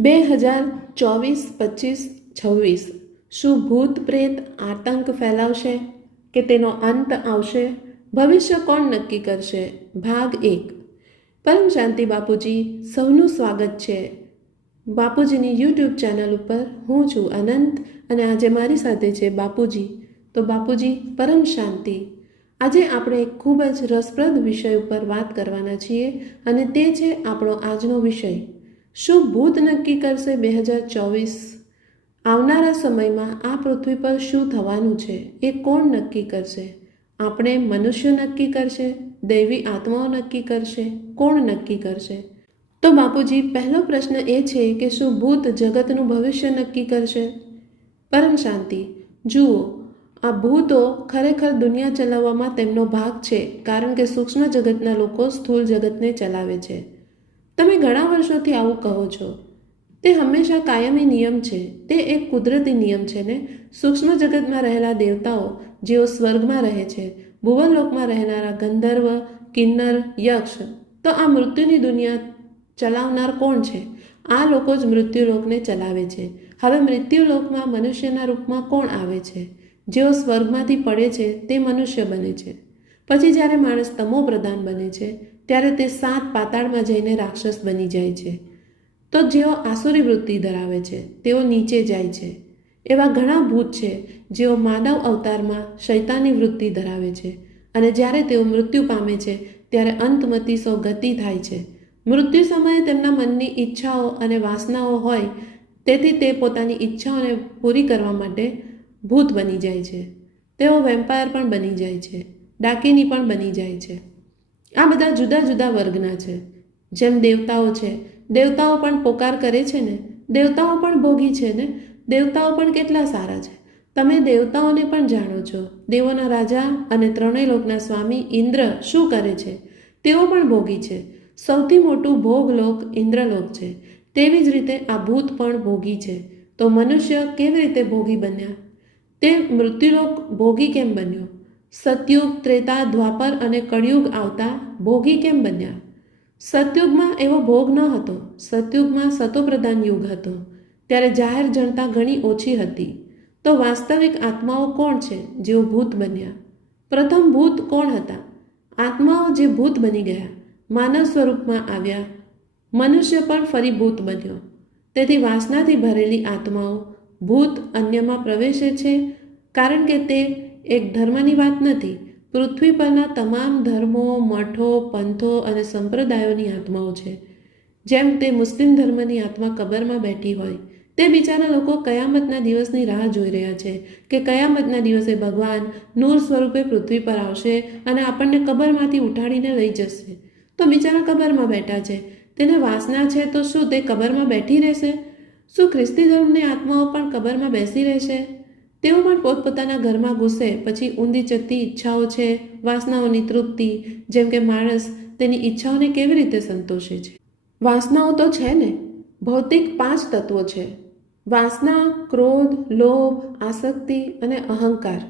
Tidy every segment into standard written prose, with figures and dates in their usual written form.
2024-25-26 શું ભૂત પ્રેત આતંક ફેલાવશે કે તેનો અંત આવશે? ભવિષ્ય કોણ નક્કી કરશે? ભાગ 1. પરમ શાંતિ બાપુજી, સૌનું સ્વાગત છે બાપુજીની યુટ્યુબ ચેનલ ઉપર. હું છું અનંત અને આજે મારી સાથે છે બાપુજી. તો બાપુજી, પરમ શાંતિ. આજે આપણે એક ખૂબ જ રસપ્રદ વિષય ઉપર વાત કરવાના છીએ અને તે છે આપણો આજનો વિષય. શું ભૂત નક્કી કરશે 2024? આવનારા સમયમાં આ પૃથ્વી પર શું થવાનું છે એ કોણ નક્કી કરશે? આપણે મનુષ્ય નક્કી કરશે? દૈવી આત્માઓ નક્કી કરશે? કોણ નક્કી કરશે? તો બાપુજી, પહેલો પ્રશ્ન એ છે કે શું ભૂત જગતનું ભવિષ્ય નક્કી કરશે? પરમ શાંતિ. જુઓ, આ ભૂતો ખરેખર દુનિયા ચલાવવામાં તેમનો ભાગ છે, કારણ કે સૂક્ષ્મ જગતના લોકો સ્થૂળ જગતને ચલાવે છે. તમે ઘણા વર્ષોથી આવું કહો છો. તે હંમેશા કાયમી નિયમ છે. તે એક કુદરતી નિયમ છે ને. સૂક્ષ્મ જગતમાં રહેલા દેવતાઓ, જેઓ સ્વર્ગમાં રહે છે, ભુવનલોકમાં રહેનારા ગંધર્વ, કિન્નર, યક્ષ, તો આ મૃત્યુની દુનિયા ચલાવનાર કોણ છે? આ લોકો જ મૃત્યુલોકને ચલાવે છે. હવે મૃત્યુલોકમાં મનુષ્યના રૂપમાં કોણ આવે છે? જેઓ સ્વર્ગમાંથી પડે છે તે મનુષ્ય બને છે. પછી જ્યારે માણસ તમો પ્રધાન બને છે ત્યારે તે 7 પાતાળમાં જઈને રાક્ષસ બની જાય છે. તો જેઓ આસુરી વૃત્તિ ધરાવે છે તેઓ નીચે જાય છે. એવા ઘણા ભૂત છે જેઓ માનવ અવતારમાં શૈતાની વૃત્તિ ધરાવે છે અને જ્યારે તેઓ મૃત્યુ પામે છે ત્યારે અંતમતી સો ગતિ થાય છે. મૃત્યુ સમયે તેમના મનની ઈચ્છાઓ અને વાસનાઓ હોય, તેથી તે પોતાની ઈચ્છાઓને પૂરી કરવા માટે ભૂત બની જાય છે. તેઓ વેમ્પાયર પણ બની જાય છે, ડાકીની પણ બની જાય છે. આ બધા જુદા જુદા વર્ગના છે. જેમ દેવતાઓ છે, દેવતાઓ પણ પોકાર કરે છે ને. દેવતાઓ પણ ભોગી છે ને. દેવતાઓ પણ કેટલા સારા છે. તમે દેવતાઓને પણ જાણો છો. દેવોના રાજા અને ત્રણેય લોકના સ્વામી ઇન્દ્ર શું કરે છે? તેઓ પણ ભોગી છે. સૌથી મોટું ભોગલોક ઇન્દ્રલોક છે. તેવી જ રીતે આ ભૂત પણ ભોગી છે. તો મનુષ્ય કેવી રીતે ભોગી બન્યા? તે મૃત્યુલોક ભોગી કેમ બન્યો? સતયુગ, ત્રેતા, દ્વાપર અને કળિયુગ આવતા ભોગી કેમ બન્યા? સતયુગમાં એવો ભોગ ન હતો. સતયુગમાં સતોપ્રધાન યુગ હતો. ત્યારે જાહેર જનતા ઘણી ઓછી હતી. તો વાસ્તવિક આત્માઓ કોણ છે જેઓ ભૂત બન્યા? પ્રથમ ભૂત કોણ હતા? આત્માઓ જે ભૂત બની ગયા, માનવ સ્વરૂપમાં આવ્યા. મનુષ્ય પણ ફરી ભૂત બન્યો. તેથી વાસનાથી ભરેલી આત્માઓ ભૂત અન્યમાં પ્રવેશે છે, કારણ કે તે એક ધર્મની વાત નથી. પૃથ્વી પરના તમામ ધર્મો, મઠો, પંથો અને સંપ્રદાયોની આત્માઓ છે. જેમ તે મુસ્લિમ ધર્મની આત્મા કબરમાં બેઠી હોય, તે બિચારા લોકો કયામતના દિવસની રાહ જોઈ રહ્યા છે કે કયામતના દિવસે ભગવાન નૂર સ્વરૂપે પૃથ્વી પર આવશે અને આપણને કબરમાંથી ઉઠાડીને લઈ જશે. તો બિચારા કબરમાં બેઠા છે. તેને વાસના છે, તો શું તે કબરમાં બેઠી રહેશે? શું ખ્રિસ્તી ધર્મની આત્માઓ પણ કબરમાં બેસી રહેશે? તેઓ પણ પોતપોતાના ઘરમાં ઘૂસે પછી ઊંધી ચકતી ઈચ્છાઓ છે, વાસનાઓની તૃપ્તિ. જેમ કે માણસ તેની ઈચ્છાઓને કેવી રીતે સંતોષે છે? વાસનાઓ તો છે ને. ભૌતિક 5 તત્વો છે: વાસના, ક્રોધ, લોભ, આસક્તિ અને અહંકાર.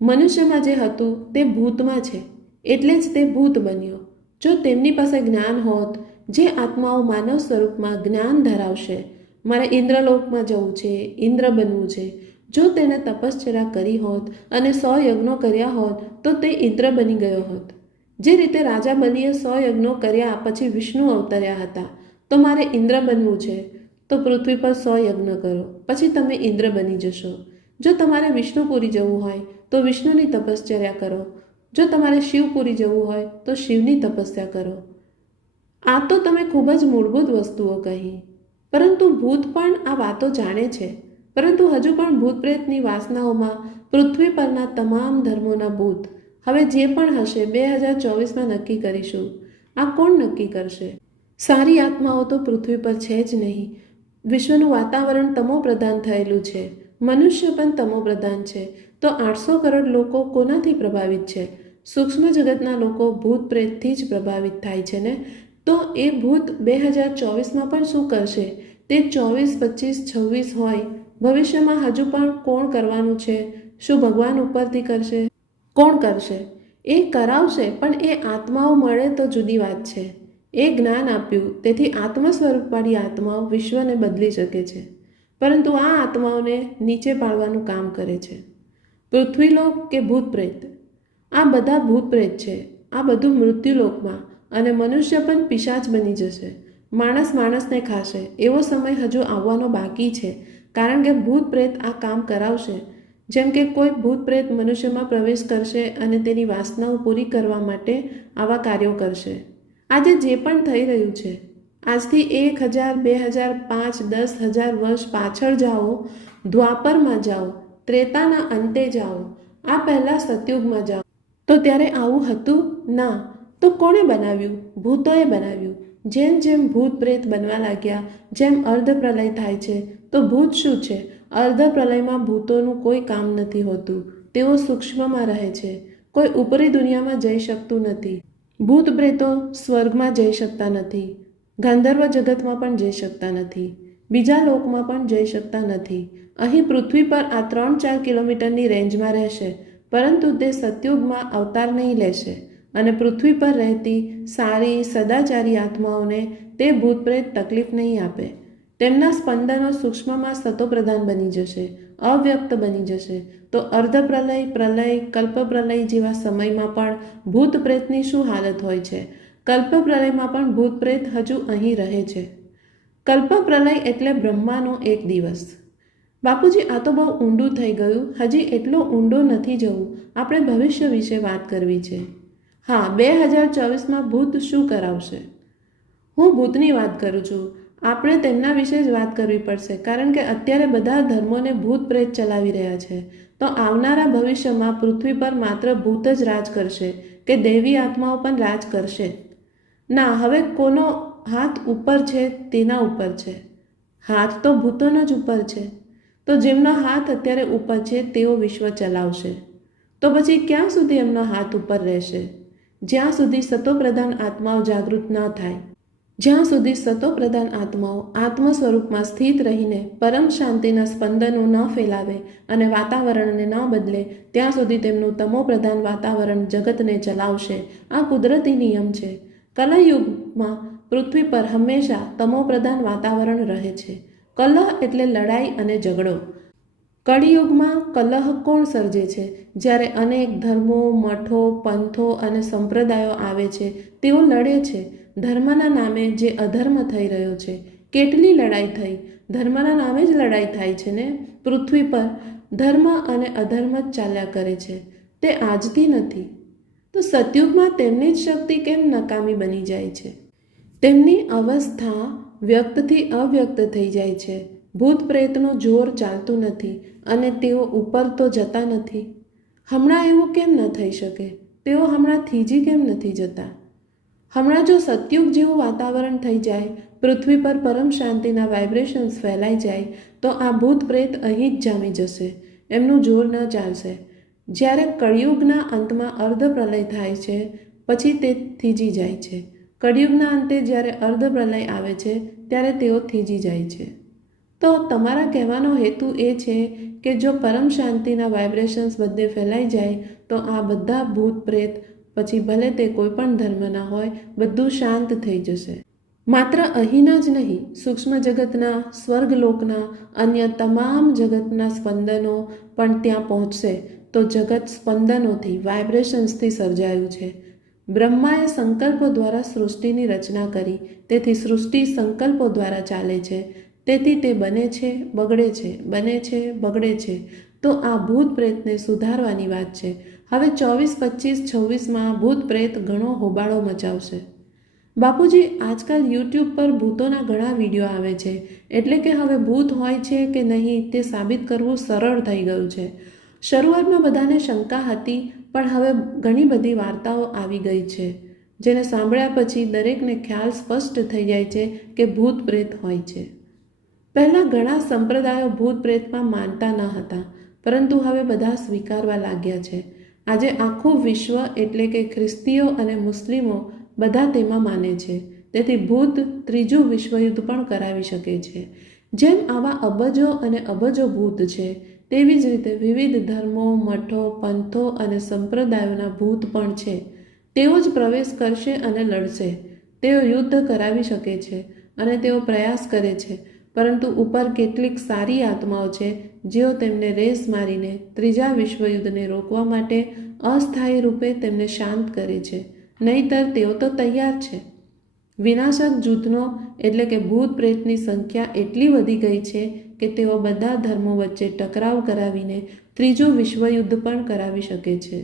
મનુષ્યમાં જે હતું તે ભૂતમાં છે, એટલે જ તે ભૂત બન્યો. જો તેમની પાસે જ્ઞાન હોત, જે આત્માઓ માનવ સ્વરૂપમાં જ્ઞાન ધરાવશે, મારે ઇન્દ્રલોકમાં જવું છે, ઇન્દ્ર બનવું છે, જો તેને તપશ્ચર્યા કરી હોત અને 100 યજ્ઞો કર્યા હોત તો તે ઇન્દ્ર બની ગયો હોત. જે રીતે રાજા બલીએ 100 યજ્ઞો કર્યા પછી વિષ્ણુ અવતર્યા હતા. તો મારે ઇન્દ્ર બનવું છે, તો પૃથ્વી પર 100 યજ્ઞ કરો, પછી તમે ઇન્દ્ર બની જશો. જો તમારે વિષ્ણુપુરી જવું હોય તો વિષ્ણુની તપશ્ચર્યા કરો. જો તમારે શિવપુરી જવું હોય તો શિવની તપસ્યા કરો. આ તો તમે ખૂબ જ મૂળભૂત વસ્તુઓ કહી, પરંતુ ભૂત પણ આ વાતો જાણે છે. પરંતુ હજુ પણ ભૂત પ્રેતની વાસનાઓમાં પૃથ્વી પરના તમામ ધર્મોના ભૂત. હવે જે પણ હશે 2024માં નક્કી કરીશું. આ કોણ નક્કી કરશે? સારી આત્માઓ તો પૃથ્વી પર છે જ નહીં. વિશ્વનું વાતાવરણ તમો પ્રધાન થયેલું છે. મનુષ્ય પણ તમો પ્રધાન છે. તો 800 કરોડ લોકો કોનાથી પ્રભાવિત છે? સૂક્ષ્મ જગતના લોકો ભૂત પ્રેતથી જ પ્રભાવિત થાય છે ને. તો એ ભૂત 2024માં પણ શું કરશે? તે 24, 25, 26 હોય. ભવિષ્યમાં હજુ પણ કોણ કરવાનું છે? શું ભગવાન ઉપરથી કરશે? કોણ કરશે? એ કરાવશે, પણ એ આત્માઓ મળે તો જુદી વાત છે. એ જ્ઞાન આપ્યું, તેથી આત્મ સ્વરૂપવાળી આત્માઓ વિશ્વને બદલી શકે છે, પરંતુ આ આત્માઓને નીચે પાડવાનું કામ કરે છે. પૃથ્વીલોક કે ભૂત પ્રેત, આ બધા ભૂત પ્રેત છે. આ બધું મૃત્યુલોકમાં, અને મનુષ્ય પણ પિશાચ બની જશે. માણસ માણસને ખાશે એવો સમય હજુ આવવાનો બાકી છે, કારણ કે ભૂત પ્રેત આ કામ કરાવશે. જેમ કે કોઈ ભૂત પ્રેત મનુષ્યમાં પ્રવેશ કરશે અને તેની વાસનાઓ પૂરી કરવા માટે આવા કાર્યો કરશે. આજે જે પણ થઈ રહ્યું છે, આજથી 1000, 2000, 5, 10,000 વર્ષ પાછળ જાઓ, દ્વાપરમાં જાઓ, ત્રેતાના અંતે જાઓ, આ પહેલાં સતયુગમાં જાઓ, તો ત્યારે આવું હતું ના. તો કોણે બનાવ્યું? ભૂતોએ બનાવ્યું. જેમ જેમ ભૂત પ્રેત બનવા લાગ્યા, જેમ અર્ધ પ્રલય થાય છે, તો ભૂત શું છે? અર્ધ પ્રલયમાં ભૂતોનું કોઈ કામ નથી હોતું. તેઓ સૂક્ષ્મમાં રહે છે. કોઈ ઉપરી દુનિયામાં જઈ શકતું નથી. ભૂત પ્રેતો સ્વર્ગમાં જઈ શકતા નથી, ગાંધર્વ જગતમાં પણ જઈ શકતા નથી, બીજા લોકમાં પણ જઈ શકતા નથી. અહીં પૃથ્વી પર આ 3-4 કિલોમીટરની રેન્જમાં રહેશે, પરંતુ તે સતયુગમાં અવતાર નહીં લેશે, અને પૃથ્વી પર રહેતી સારી સદાચારી આત્માઓને તે ભૂત પ્રેત તકલીફ નહીં આપે. તેમના સ્પંદનો સૂક્ષ્મમાં સતોપ્રધાન બની જશે, અવ્યક્ત બની જશે. તો અર્ધપ્રલય, પ્રલય, કલ્પપ્રલય જેવા સમયમાં પણ ભૂત પ્રેતની શું હાલત હોય છે? કલ્પપ્રલયમાં પણ ભૂત પ્રેત હજુ અહીં રહે છે. કલ્પપ્રલય એટલે બ્રહ્માનો એક દિવસ. બાપુજી, આ તો બહુ ઊંડું થઈ ગયું. હજી એટલો ઊંડો નથી જવું. આપણે ભવિષ્ય વિશે વાત કરવી છે. હા, 2024માં ભૂત શું કરાવશે? હું ભૂતની વાત કરું છું. આપણે તેમના વિશે જ વાત કરવી પડશે, કારણ કે અત્યારે બધા ધર્મોને ભૂત પ્રેત ચલાવી રહ્યા છે. તો આવનારા ભવિષ્યમાં પૃથ્વી પર માત્ર ભૂત જ રાજ કરશે કે દૈવી આત્માઓ પણ રાજ કરશે? ના, હવે કોનો હાથ ઉપર છે તેના ઉપર છે. હાથ તો ભૂતોનો જ ઉપર છે. તો જેમનો હાથ અત્યારે ઉપર છે તેઓ વિશ્વ ચલાવશે. તો પછી ક્યાં સુધી એમનો હાથ ઉપર રહેશે? જ્યાં સુધી સતોપ્રધાન આત્માઓ જાગૃત ન થાય, જ્યાં સુધી સતોપ્રધાન આત્માઓ આત્મ સ્વરૂપમાં સ્થિત રહીને પરમ શાંતિના સ્પંદનો ન ફેલાવે અને વાતાવરણને ન બદલે, ત્યાં સુધી તેમનું તમોપ્રધાન વાતાવરણ જગતને ચલાવશે. આ કુદરતી નિયમ છે. કલયુગમાં પૃથ્વી પર હંમેશા તમોપ્રધાન વાતાવરણ રહે છે. કલહ એટલે લડાઈ અને ઝઘડો. કળિયુગમાં કલહ કોણ સર્જે છે? જ્યારે અનેક ધર્મો, મઠો, પંથો અને સંપ્રદાયો આવે છે, તેઓ લડે છે. ધર્મના નામે જે અધર્મ થઈ રહ્યો છે. કેટલી લડાઈ થઈ? ધર્મના નામે જ લડાઈ થાય છે ને. પૃથ્વી પર ધર્મ અને અધર્મ જ ચાલ્યા કરે છે. તે આજથી નથી. તો સતયુગમાં તેમની જ શક્તિ કેમ નકામી બની જાય છે? તેમની અવસ્થા વ્યક્તથી અવ્યક્ત થઈ જાય છે. ભૂત પ્રેતનું જોર ચાલતું નથી અને તેઓ ઉપર તો જતા નથી. હમણાં એવું કેમ ન થઈ શકે? તેઓ હમણાં થીજી કેમ નથી જતા? હમણાં જો સતયુગ જેવું વાતાવરણ થઈ જાય, પૃથ્વી પર પરમ શાંતિના વાઇબ્રેશન્સ ફેલાઈ જાય, તો આ ભૂત પ્રેત અહીં જ જામી જશે. એમનું જોર ન ચાલશે. જ્યારે કળિયુગના અંતમાં અર્ધ પ્રલય થાય છે, પછી તે થીજી જાય છે. કળિયુગના અંતે જ્યારે અર્ધ પ્રલય આવે છે, ત્યારે તેઓ થીજી જાય છે. તો તમારા કહેવાનો હેતુ એ છે કે જો પરમ શાંતિના વાઇબ્રેશન્સ બધે ફેલાઈ જાય, તો આ બધા ભૂત પ્રેત, પછી ભલે તે કોઈ પણ ધર્મના હોય, બધું શાંત થઈ જશે. માત્ર અહીંના જ નહીં, સૂક્ષ્મ જગતના, સ્વર્ગલોકના, અન્ય તમામ જગતના સ્પંદનો પણ ત્યાં પહોંચશે. તો જગત સ્પંદનોથી, વાઇબ્રેશન્સથી સર્જાયું છે. બ્રહ્માએ સંકલ્પો દ્વારા સૃષ્ટિની રચના કરી, તેથી સૃષ્ટિ સંકલ્પો દ્વારા ચાલે છે. તેથી તે બને છે, બગડે છે, બને છે, બગડે છે. તો આ ભૂત પ્રેતને સુધારવાની વાત છે. હવે 24, 25, 26માં ભૂત પ્રેત ઘણો હોબાળો મચાવશે. બાપુજી, આજકાલ યુટ્યુબ પર ભૂતોના ઘણા વિડીયો આવે છે, એટલે કે હવે ભૂત હોય છે કે નહીં તે સાબિત કરવું સરળ થઈ ગયું છે. શરૂઆતમાં બધાને શંકા હતી, પણ હવે ઘણી બધી વાર્તાઓ આવી ગઈ છે, જેને સાંભળ્યા પછી દરેકને ખ્યાલ સ્પષ્ટ થઈ જાય છે કે ભૂત પ્રેત હોય છે. પહેલાં ઘણા સંપ્રદાયો ભૂત પ્રેતમાં માનતા ન હતા, પરંતુ હવે બધા સ્વીકારવા લાગ્યા છે. આજે આખું વિશ્વ એટલે કે ખ્રિસ્તીઓ અને મુસ્લિમો બધા તેમાં માને છે. તેથી ભૂત ત્રીજું વિશ્વયુદ્ધ પણ કરાવી શકે છે. જેમ આવા અબજો અને અબજો ભૂત છે, તેવી જ રીતે વિવિધ ધર્મો, મઠો, પંથો અને સંપ્રદાયોના ભૂત પણ છે. તેઓ જ પ્રવેશ કરશે અને લડશે. તેઓ યુદ્ધ કરાવી શકે છે અને તેઓ પ્રયાસ કરે છે, પરંતુ ઉપર કેટલીક સારી આત્માઓ છે જેઓ તેમને રેસ મારીને ત્રીજા વિશ્વયુદ્ધને રોકવા માટે અસ્થાયી રૂપે તેમને શાંત કરે છે, નહીંતર તેઓ તો તૈયાર છે. વિનાશક જૂથનો એટલે કે ભૂત પ્રેતની સંખ્યા એટલી વધી ગઈ છે કે તેઓ બધા ધર્મો વચ્ચે ટકરાવ કરાવીને ત્રીજું વિશ્વયુદ્ધ પણ કરાવી શકે છે.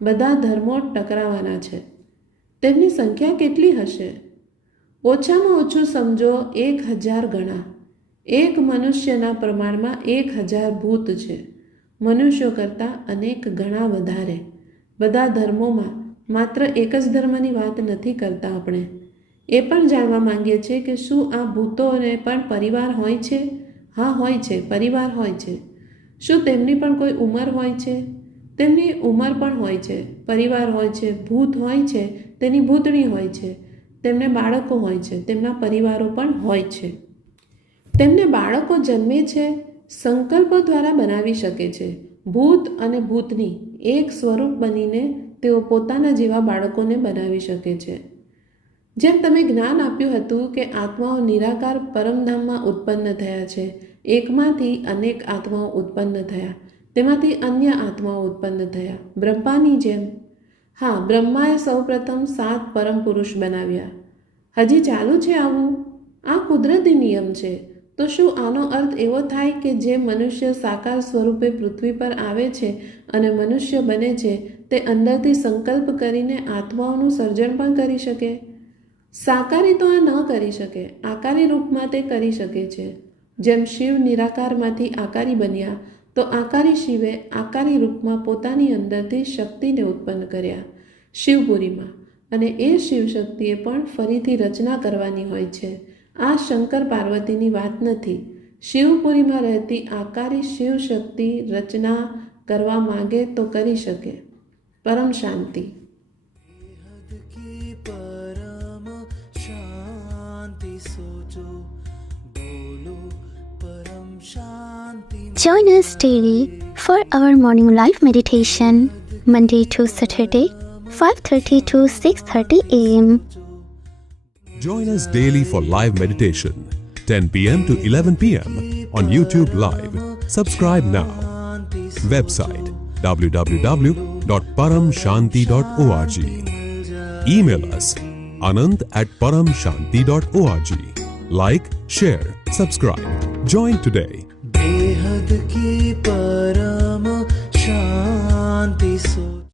બધા ધર્મો ટકરાવાના છે. તેમની સંખ્યા કેટલી હશે? ઓછામાં ઓછું સમજો 1000 ગણા. એક મનુષ્યના પ્રમાણમાં 1000 ભૂત છે. મનુષ્યો કરતાં અનેક ગણા વધારે. બધા ધર્મોમાં માત્ર એક જ ધર્મની વાત નથી કરતા. આપણે એ પણ જાણવા માંગીએ છીએ કે શું આ ભૂતોને પણ પરિવાર હોય છે? હા, હોય છે, પરિવાર હોય છે. શું તેમની પણ કોઈ ઉંમર હોય છે? તેમની ઉંમર પણ હોય છે, પરિવાર હોય છે, ભૂત હોય છે, તેની ભૂતણી હોય છે, તેમને બાળકો હોય છે, તેમના પરિવારો પણ હોય છે. તેમને બાળકો જન્મે છે, સંકલ્પો દ્વારા બનાવી શકે છે. ભૂત અને ભૂતની એક સ્વરૂપ બનીને તેઓ પોતાના જેવા બાળકોને બનાવી શકે છે. જેમ તમે જ્ઞાન આપ્યું હતું કે આત્માઓ નિરાકાર પરમધામમાં ઉત્પન્ન થયા છે, એકમાંથી અનેક આત્માઓ ઉત્પન્ન થયા, તેમાંથી અન્ય આત્માઓ ઉત્પન્ન થયા, બ્રહ્માની જેમ. હા, બ્રહ્માએ સૌપ્રથમ 7 પરમ પુરુષ બનાવ્યા. હજી ચાલુ છે આવું. આ કુદરતી નિયમ છે. તો શું આનો અર્થ એવો થાય કે જે મનુષ્ય સાકાર સ્વરૂપે પૃથ્વી પર આવે છે અને મનુષ્ય બને છે તે અંદરથી સંકલ્પ કરીને આત્માઓનું સર્જન પણ કરી શકે? સાકારી તો આ ન કરી શકે, આકારી રૂપમાં તે કરી શકે છે. જેમ શિવ નિરાકારમાંથી આકારી બન્યા, તો આકારી શિવે આકારી રૂપમાં પોતાની અંદરથી શક્તિને ઉત્પન્ન કર્યા શિવપુરીમાં, અને એ શિવશક્તિએ પણ ફરીથી રચના કરવાની હોય છે. આ શંકર પાર્વતીની વાત નથી. શિવપુરીમાં રહેતી આકારી શિવશક્તિ રચના કરવા માંગે તો કરી શકે. પરમ શાંતિ. Join us daily for our morning live meditation, Monday to Saturday, 5:30 to 6:30 a.m. Join us daily for live meditation, 10 p.m. to 11 p.m. on YouTube Live. Subscribe now. Website www.paramshanti.org. Email us anand@paramshanti.org. Like, share, subscribe. Join today. बेहद की